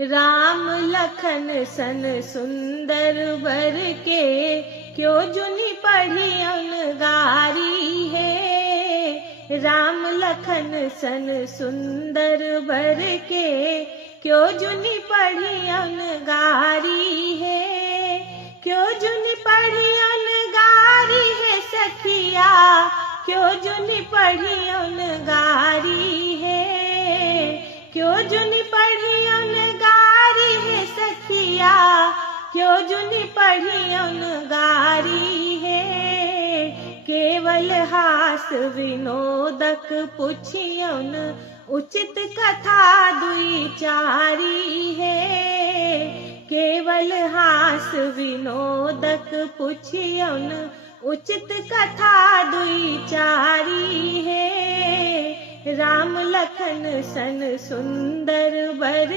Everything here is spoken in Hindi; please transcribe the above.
राम लखन सन सुंदर बर के, क्यों जुनि पढ़ी गारी है। राम लखन सन सुंदर बर के, क्यों जुनि पढ़ी गारी है। क्यों जुनि पढ़ी गारी है सखिया, क्यों जुनि पढ़ी गारी है। क्यों जुनि पढ़ी गारी है सखिया, क्यों जुनि पढ़ी गारी है। केवल हास विनोदक पुछियन, उचित कथा दुई चारी है। केवल हास विनोदक पुछियन, उचित कथा दुई चारी है। राम लखन सन सुंदर बर